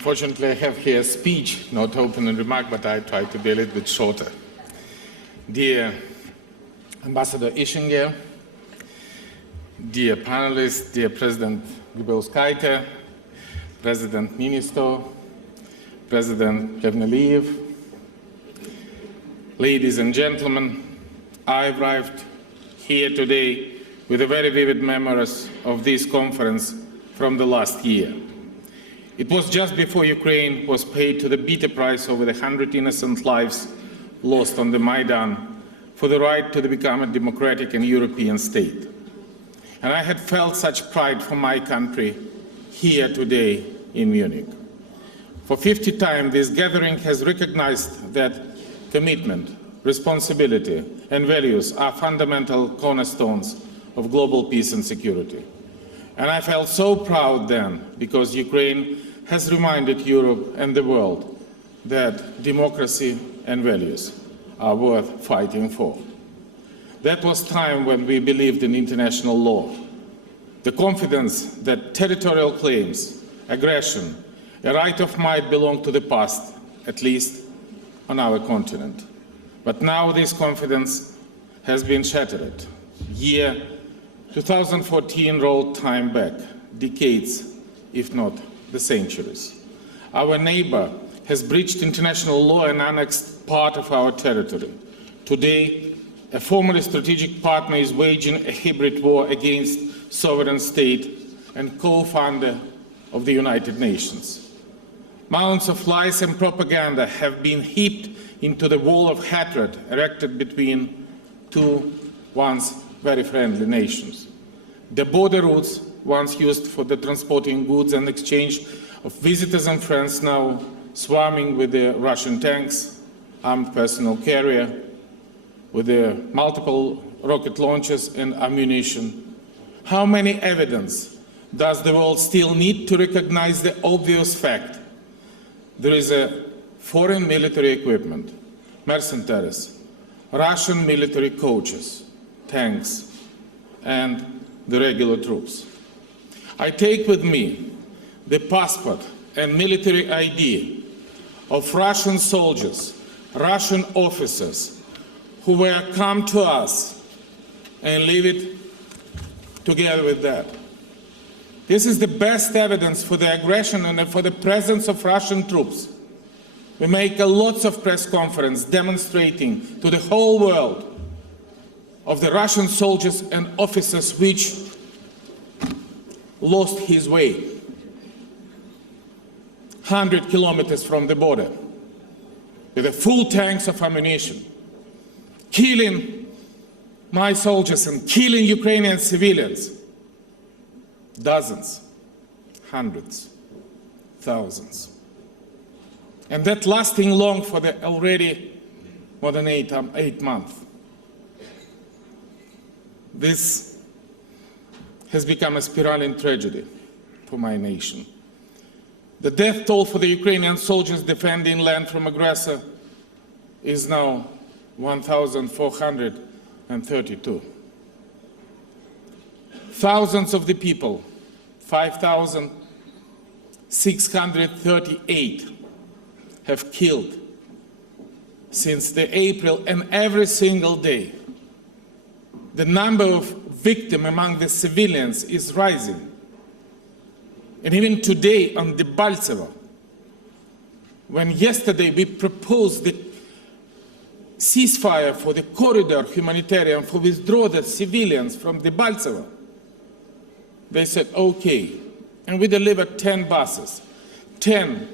Unfortunately, I have here a speech, not opening remark, but I try to be a little bit shorter. Dear Ambassador Ischinger, dear panelists, dear President Grybauskaitė, President Niinistö, President Plevneliev, ladies and gentlemen, I arrived here today with a very vivid memories of this conference from the last year. It was just before Ukraine was paid to the bitter price over the 100 innocent lives lost on the Maidan for the right to become a democratic and European state. And I had felt such pride for my country here today in Munich. For 50 times, this gathering has recognized that commitment, responsibility, and values are fundamental cornerstones of global peace and security. And I felt so proud then, because Ukraine has reminded Europe and the world that democracy and values are worth fighting for. That was time when we believed in international law, the confidence that territorial claims, aggression, a right of might belong to the past, at least on our continent. But now this confidence has been shattered. Year 2014 rolled time back, decades, if not the centuries. Our neighbor has breached international law and annexed part of our territory. Today, a formerly strategic partner is waging a hybrid war against sovereign state and co-founder of the United Nations. Mounds of lies and propaganda have been heaped into the wall of hatred erected between two once very friendly nations. The border routes, once used for the transporting goods and exchange of visitors and friends, now swarming with the Russian tanks, armed personnel carrier, with the multiple rocket launchers and ammunition. How many evidence does the world still need to recognize the obvious fact? There is a foreign military equipment, mercenaries, Russian military coaches, tanks, and the regular troops. I take with me the passport and military ID of Russian soldiers, Russian officers who were come to us, and leave it together with that. This is the best evidence for the aggression and for the presence of Russian troops. We make lots of press conferences demonstrating to the whole world of the Russian soldiers and officers which lost his way 100 kilometers from the border with the full tanks of ammunition, killing my soldiers and killing Ukrainian civilians. Dozens, hundreds, thousands. And that lasting long for the already more than 8 months. This has become a spiraling tragedy for my nation. The death toll for the Ukrainian soldiers defending land from aggressor is now 1,432. Thousands of the people, 5,638, have killed since the April, and every single day the number of victims among the civilians is rising. And even today on Debaltseve, when yesterday we proposed the ceasefire for the corridor humanitarian for withdraw the civilians from Debaltseve, they said, okay. And we delivered 10 buses, 10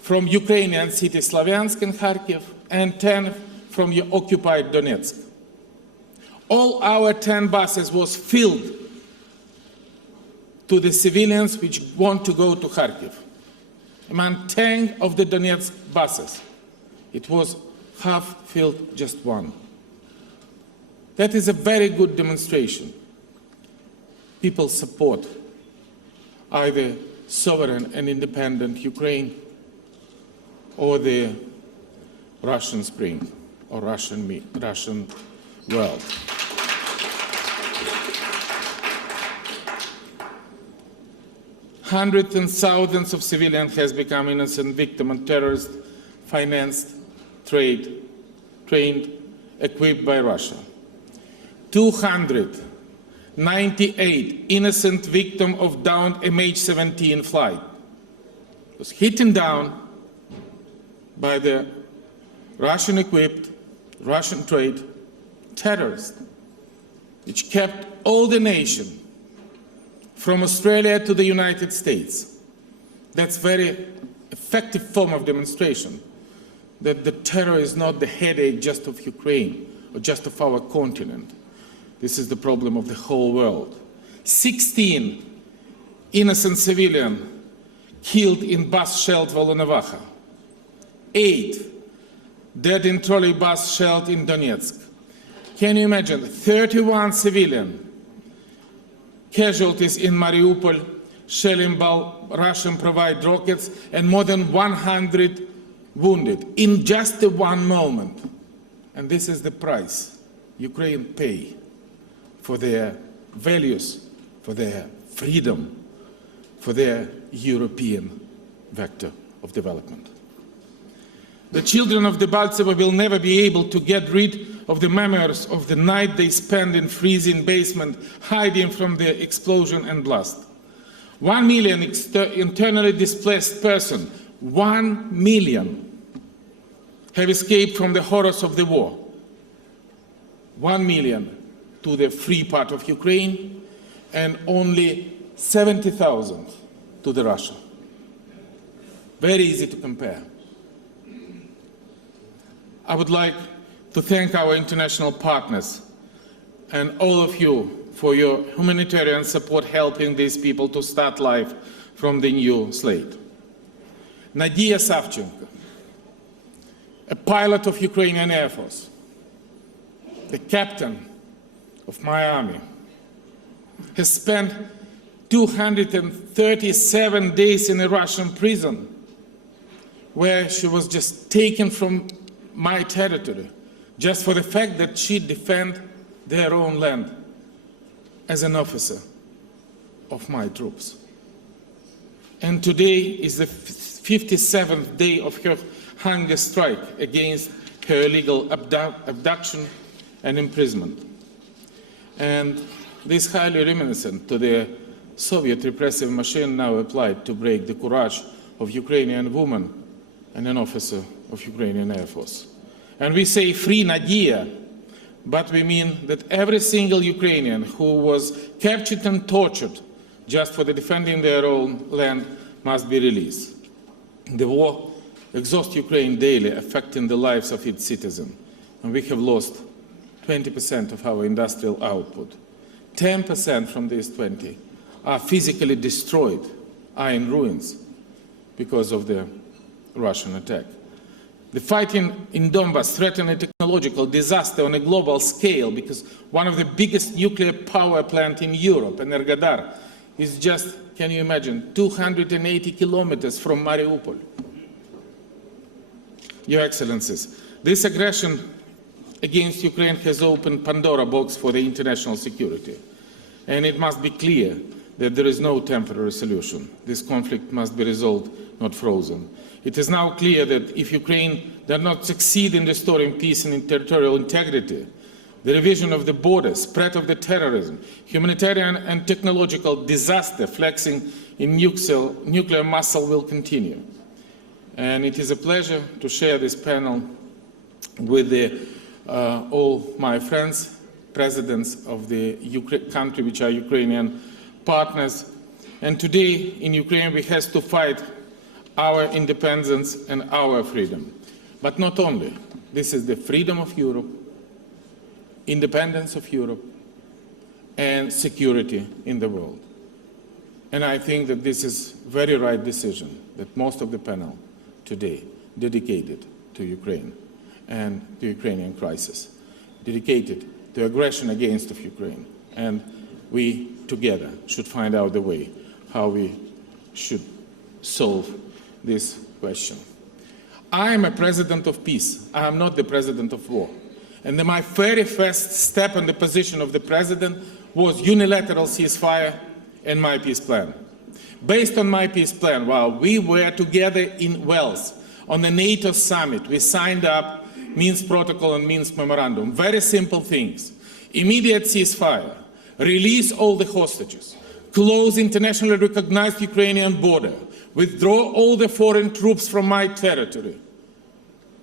from Ukrainian city Slavyansk and Kharkiv, and 10 from occupied Donetsk. All our 10 buses was filled to the civilians which want to go to Kharkiv. Among 10 of the Donetsk buses, it was half filled, just one. That is a very good demonstration. People support either sovereign and independent Ukraine or the Russian Spring or Russian world. hundreds and thousands of civilians has become innocent victim of terrorist financed, trained, equipped by Russia. 298 innocent victims of downed MH17 flight was hit down by the Russian-equipped, Russian-trained terrorists, which kept all the nation from Australia to the United States. That's very effective form of demonstration that the terror is not the headache just of Ukraine or just of our continent. This is the problem of the whole world. 16 innocent civilians killed in bus shelled Volnovakha. 8 dead in trolley bus shelled in Donetsk. Can you imagine? 31 civilian casualties in Mariupol, shelling by Russian provided rockets, and more than 100 wounded in just one moment. And this is the price Ukraine pay for their values, for their freedom, for their European vector of development. The children of Debaltseve will never be able to get rid of the memories of the night they spent in freezing basement, hiding from the explosion and blast. 1 million internally displaced persons, 1 million, have escaped from the horrors of the war. 1 million to the free part of Ukraine, and only 70,000 to the Russia. Very easy to compare. I would like to thank our international partners and all of you for your humanitarian support helping these people to start life from the new slate. Nadia Savchenko, a pilot of Ukrainian Air Force, the captain of my army, has spent 237 days in a Russian prison where she was just taken from my territory just for the fact that she defended their own land as an officer of my troops. And today is the 57th day of her hunger strike against her illegal abduction and imprisonment. And this is highly reminiscent to the Soviet repressive machine now applied to break the courage of Ukrainian woman and an officer of Ukrainian Air Force. And we say free Nadia, but we mean that every single Ukrainian who was captured and tortured just for defending their own land must be released. The war exhausts Ukraine daily, affecting the lives of its citizens, and we have lost 20% of our industrial output. 10% from these 20 are physically destroyed, are in ruins because of the Russian attack. The fighting in Donbass threatens a technological disaster on a global scale because one of the biggest nuclear power plants in Europe, Energodar, is just, can you imagine, 280 kilometers from Mariupol. Your Excellencies, this aggression against Ukraine has opened Pandora box for the international security. And it must be clear that there is no temporary solution. This conflict must be resolved, not frozen. It is now clear that if Ukraine does not succeed in restoring peace and territorial integrity, the revision of the borders, spread of the terrorism, humanitarian and technological disaster flexing in nuclear muscle will continue. And it is a pleasure to share this panel with all my friends, presidents of the country which are Ukrainian partners. And today in Ukraine we have to fight our independence and our freedom. But not only. This is the freedom of Europe, independence of Europe, and security in the world. And I think that this is a very right decision that most of the panel today dedicated to Ukraine and the Ukrainian crisis, dedicated to aggression against of Ukraine. And we together should find out the way how we should solve this question. I am a president of peace. I am not the president of war. And my very first step in the position of the president was unilateral ceasefire and my peace plan. Based on my peace plan, while we were together in Wales on the NATO summit, we signed up Minsk Protocol and Minsk Memorandum. Very simple things. Immediate ceasefire, release all the hostages, close internationally recognized Ukrainian border, withdraw all the foreign troops from my territory.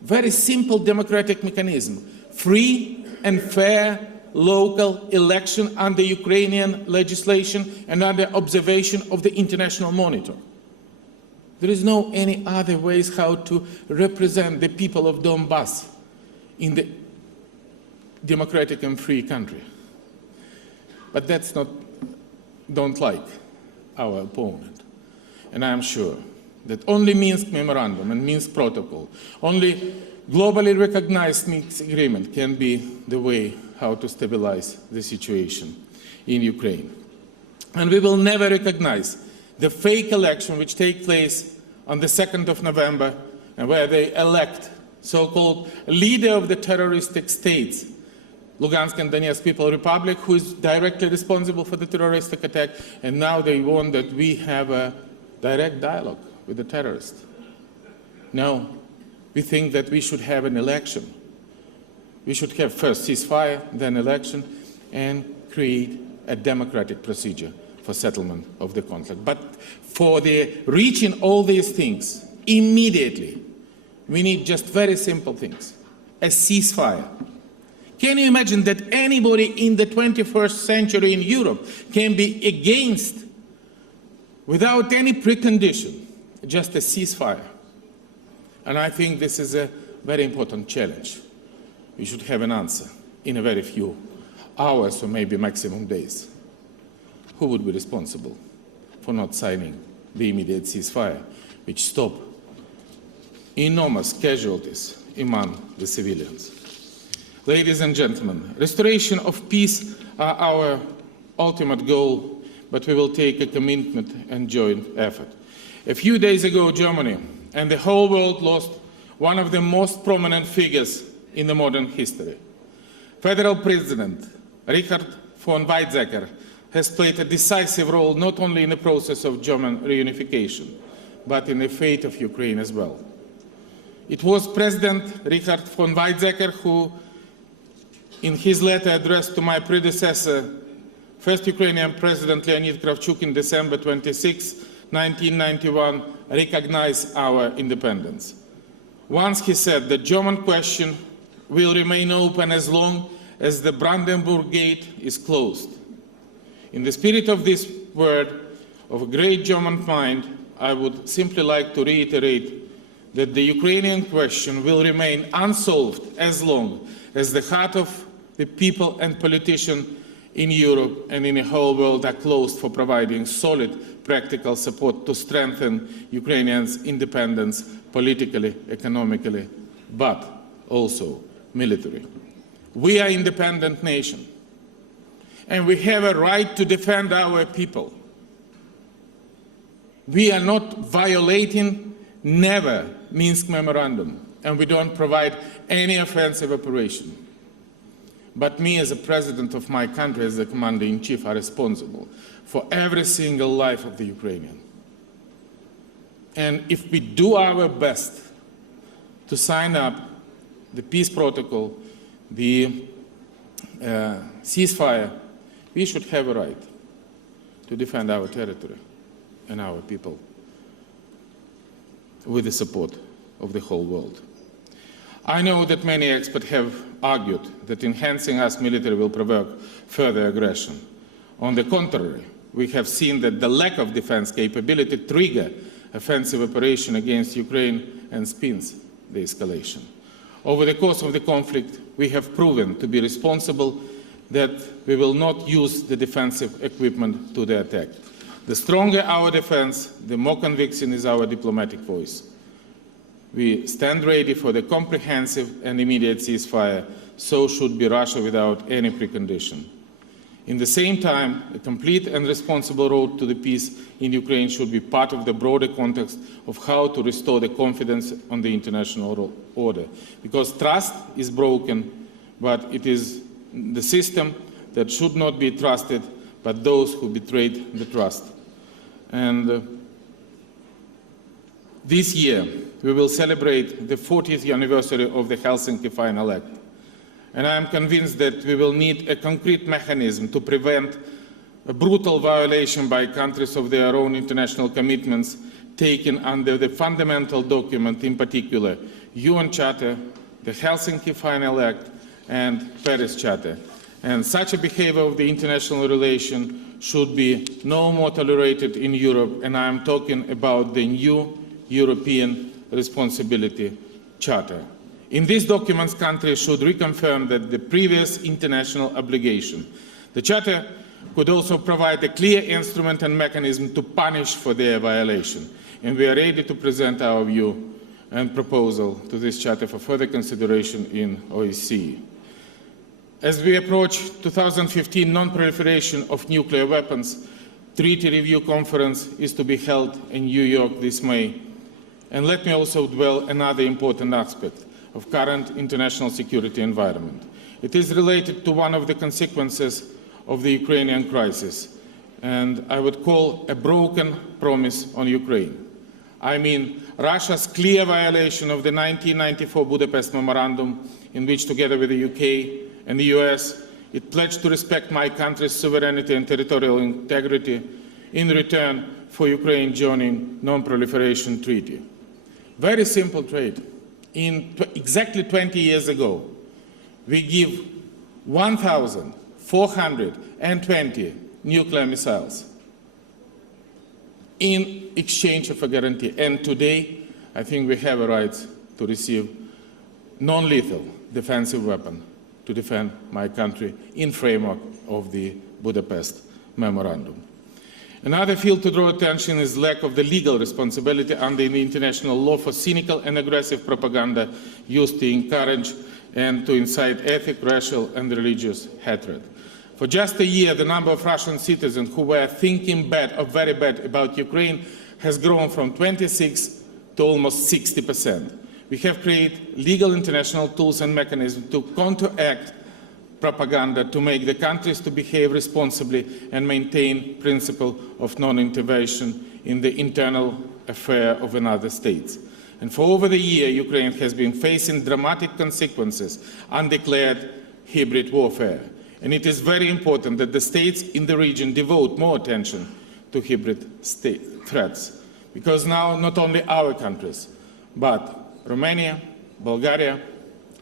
Very simple democratic mechanism. Free and fair local election under Ukrainian legislation and under observation of the international monitor. There is no any other ways how to represent the people of Donbass in the democratic and free country. But that's not, don't like our opponent. And I am sure that only Minsk Memorandum and Minsk Protocol, only globally recognized Minsk Agreement can be the way how to stabilize the situation in Ukraine. And we will never recognize the fake election which takes place on the 2nd of November, and where they elect so-called leader of the terroristic states, Lugansk and Donetsk People Republic, who is directly responsible for the terroristic attack, and now they want that we have a direct dialogue with the terrorists. No, we think that we should have an election. We should have first ceasefire, then election, and create a democratic procedure for settlement of the conflict. But for the reaching all these things immediately, we need just very simple things. A ceasefire. Can you imagine that anybody in the 21st century in Europe can be against, without any precondition, just a ceasefire? And I think this is a very important challenge. We should have an answer in a very few hours or maybe maximum days. Who would be responsible for not signing the immediate ceasefire, which stopped enormous casualties among the civilians? Ladies and gentlemen, restoration of peace are our ultimate goal, but we will take a commitment and joint effort. A few days ago, Germany and the whole world lost one of the most prominent figures in the modern history. Federal President Richard von Weizsäcker has played a decisive role not only in the process of German reunification, but in the fate of Ukraine as well. It was President Richard von Weizsäcker who, in his letter addressed to my predecessor, first Ukrainian President Leonid Kravchuk in December 26, 1991, recognized our independence. Once he said, the German question will remain open as long as the Brandenburg Gate is closed. In the spirit of this word of a great German mind, I would simply like to reiterate that the Ukrainian question will remain unsolved as long as the heart of the people and politicians in Europe and in the whole world are closed for providing solid practical support to strengthen Ukrainians' independence politically, economically, but also military. We are an independent nation, and we have a right to defend our people. We are not violating never Minsk Memorandum, and we don't provide any offensive operation. But me as a president of my country, as the commander-in-chief, are responsible for every single life of the Ukrainian. And if we do our best to sign up the peace protocol, the ceasefire, we should have a right to defend our territory and our people with the support of the whole world. I know that many experts have argued that enhancing us military will provoke further aggression. On the contrary, we have seen that the lack of defense capability triggers offensive operation against Ukraine and spins the escalation. Over the course of the conflict, we have proven to be responsible, that we will not use the defensive equipment to the attack. The stronger our defense, the more convincing is our diplomatic voice. We stand ready for the comprehensive and immediate ceasefire, so should be Russia without any precondition. In the same time, a complete and responsible road to the peace in Ukraine should be part of the broader context of how to restore the confidence on the international order. Because trust is broken, but it is the system that should not be trusted, but those who betrayed the trust. And this year, we will celebrate the 40th anniversary of the Helsinki Final Act. And I am convinced that we will need a concrete mechanism to prevent a brutal violation by countries of their own international commitments taken under the fundamental document, in particular, UN Charter, the Helsinki Final Act, and Paris Charter. And such a behavior of the international relation should be no more tolerated in Europe, and I am talking about the new European Responsibility Charter. In these documents, countries should reconfirm that the previous international obligation. The Charter could also provide a clear instrument and mechanism to punish for their violation, and we are ready to present our view and proposal to this Charter for further consideration in OSCE. As we approach 2015 non-proliferation of nuclear weapons, Treaty Review Conference is to be held in New York this May. And let me also dwell on another important aspect of current international security environment. It is related to one of the consequences of the Ukrainian crisis, and I would call a broken promise on Ukraine. I mean Russia's clear violation of the 1994 Budapest Memorandum, in which, together with the UK and the US, it pledged to respect my country's sovereignty and territorial integrity in return for Ukraine joining non-proliferation treaty. Very simple trade. Exactly 20 years ago, we give 1,420 nuclear missiles in exchange of a guarantee. And today, I think we have a right to receive non-lethal defensive weapon to defend my country in framework of the Budapest Memorandum. Another field to draw attention is lack of the legal responsibility under the international law for cynical and aggressive propaganda used to encourage and to incite ethnic, racial, and religious hatred. For just a year, the number of Russian citizens who were thinking bad or very bad about Ukraine has grown from 26 to almost 60%. We have created legal international tools and mechanisms to counteract propaganda, to make the countries to behave responsibly and maintain principle of non-intervention in the internal affair of another state. And for over the year, Ukraine has been facing dramatic consequences, undeclared hybrid warfare. And it is very important that the states in the region devote more attention to hybrid threats. Because now not only our countries, but Romania, Bulgaria,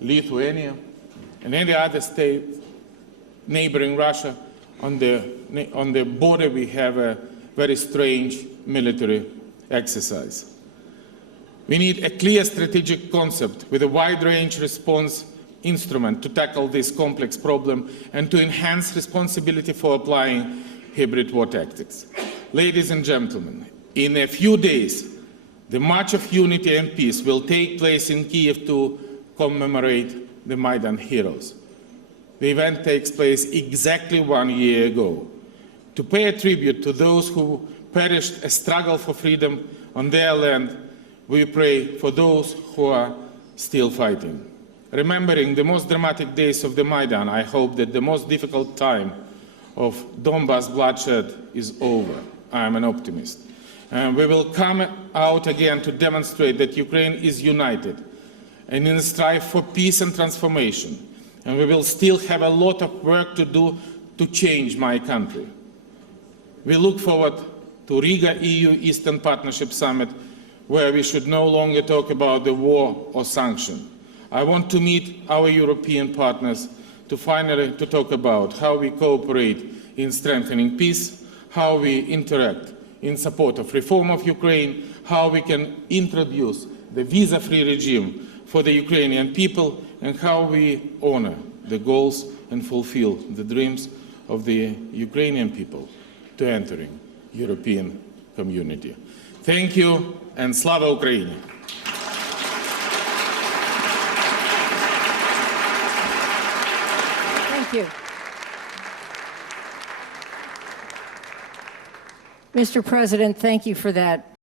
Lithuania, and any other state neighboring Russia, on the border we have a very strange military exercise. We need a clear strategic concept with a wide-range response instrument to tackle this complex problem and to enhance responsibility for applying hybrid war tactics. Ladies and gentlemen, in a few days, the March of Unity and Peace will take place in Kiev to commemorate the Maidan heroes. The event takes place exactly 1 year ago, to pay a tribute to those who perished a struggle for freedom on their land. We pray for those who are still fighting. Remembering the most dramatic days of the Maidan, I hope that the most difficult time of Donbass bloodshed is over. I am an optimist. And we will come out again to demonstrate that Ukraine is united and in a strive for peace and transformation. And we will still have a lot of work to do to change my country. We look forward to Riga EU Eastern Partnership Summit, where we should no longer talk about the war or sanction. I want to meet our European partners to finally talk about how we cooperate in strengthening peace, how we interact in support of reform of Ukraine, how we can introduce the visa-free regime for the Ukrainian people, and how we honor the goals and fulfill the dreams of the Ukrainian people to entering European community. Thank you, and Slava Ukraini! Thank you. Mr. President, thank you for that